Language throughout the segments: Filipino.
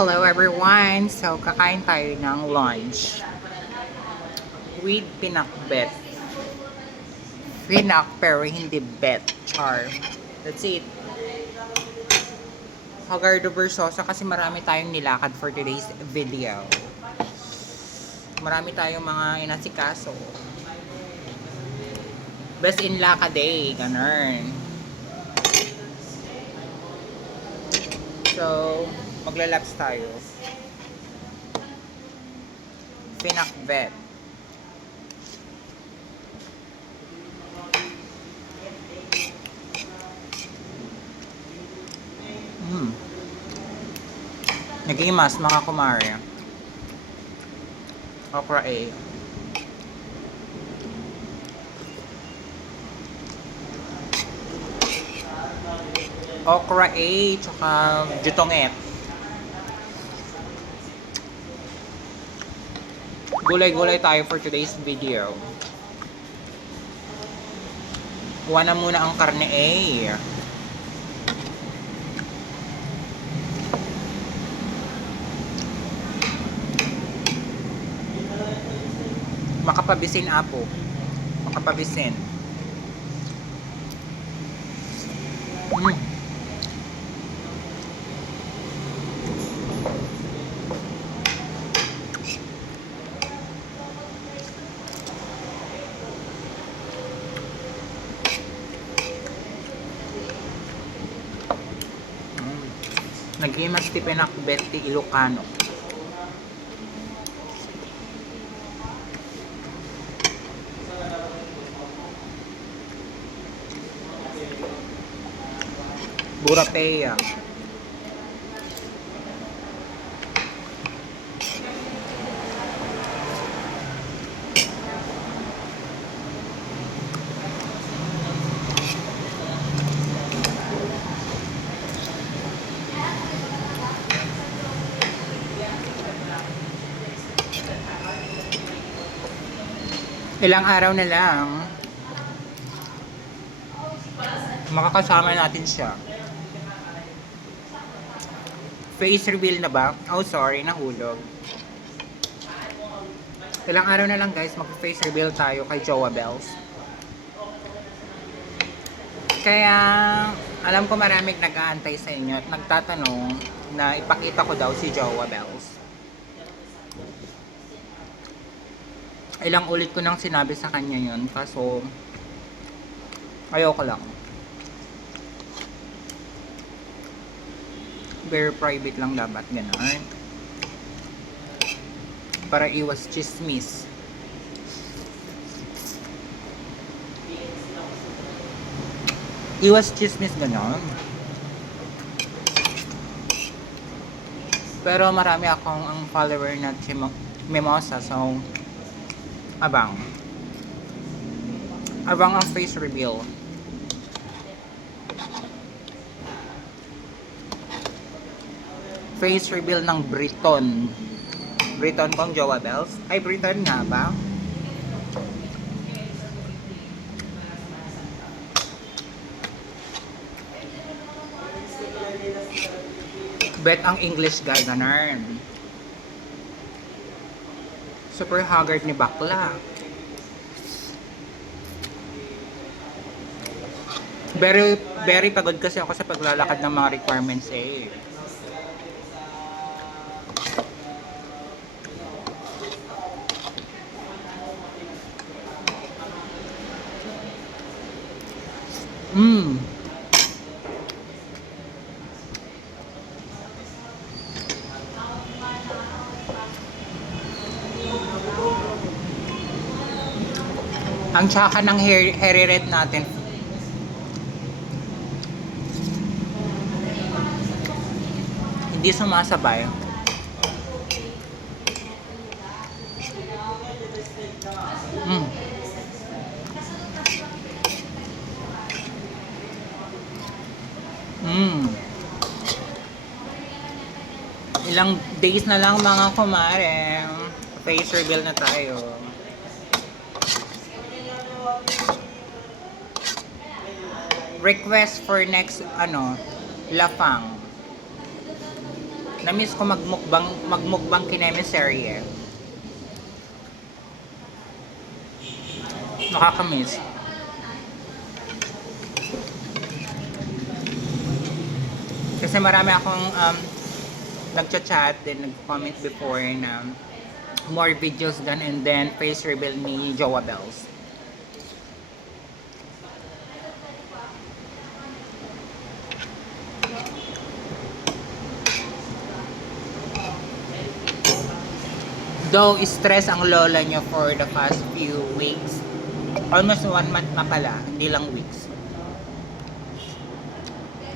Hello everyone! So, kakain tayo ng lunch with pinakbet. Pinak pero hindi bet. Char. That's it. Hagardo Versosa kasi marami tayong nilakad for today's video. Marami tayong mga inasikaso. Best in luck a day. Ganun. So, maglalabs tayo. Pinakbet. Nagimas mga kumare. Okra A. Okra A, tsaka jutonget. Gulay-gulay tayo for today's video. Kuha na muna ang karne A. Makapabisin apo. Makapabisin. Nagimas ti pinakbet ti Ilocano. Burapeya. Ilang araw na lang makakasama natin siya. Face reveal na ba? Oh sorry, nahulog. Ilang araw na lang guys, mag-face reveal tayo kay Jowa Bells. Kaya alam ko maraming nag-aantay sa inyo at nagtatanong na ipakita ko daw si Jowa Bells. Ilang ulit ko nang sinabi sa kanya yun, kaso ayoko lang. Very private lang dapat, gano'n. Para iwas chismis. Iwas chismis, gano'n. Pero marami akong ang follower na Mimosa, so abang ang face reveal. Face reveal ng Briton kong Jowa Bells. Ay, Briton nga ba? Bet ang English guy, ganun. Super haggard ni bakla. Very pagod kasi ako sa paglalakad ng mga requirements eh. Ang tsaka ng heriret natin. Hindi sumasabay. Ilang days na lang mga kumare. Face reveal na tayo. Request for next Lafang. Na-miss ko magmukbang kinemeserye. Nakakamiss. Kasi marami akong nagchat-chat, then nag-comment before na more videos done and then face reveal ni Jowa Bells. Though stress ang lola nyo for the past few weeks, almost 1 month na pala, hindi lang weeks.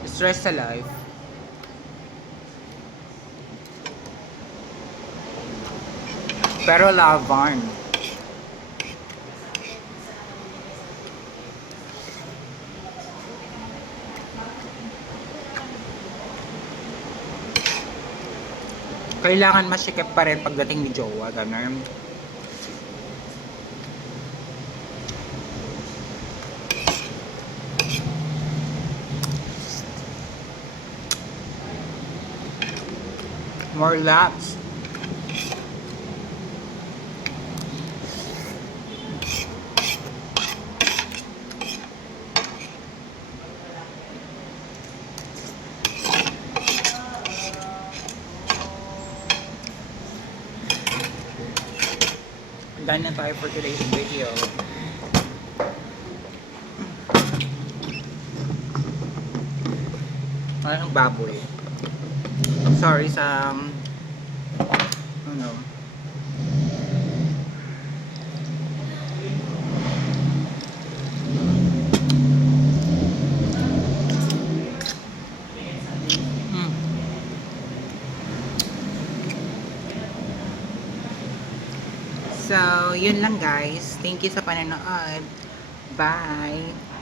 Stress sa life. Pero laban. Kailangan masikip pa rin pagdating ni Jowa, ganun. More laps. Done na tayo for today's video. Anong baboy? Sorry sa ano. So, yun lang guys. Thank you sa panonood. Bye!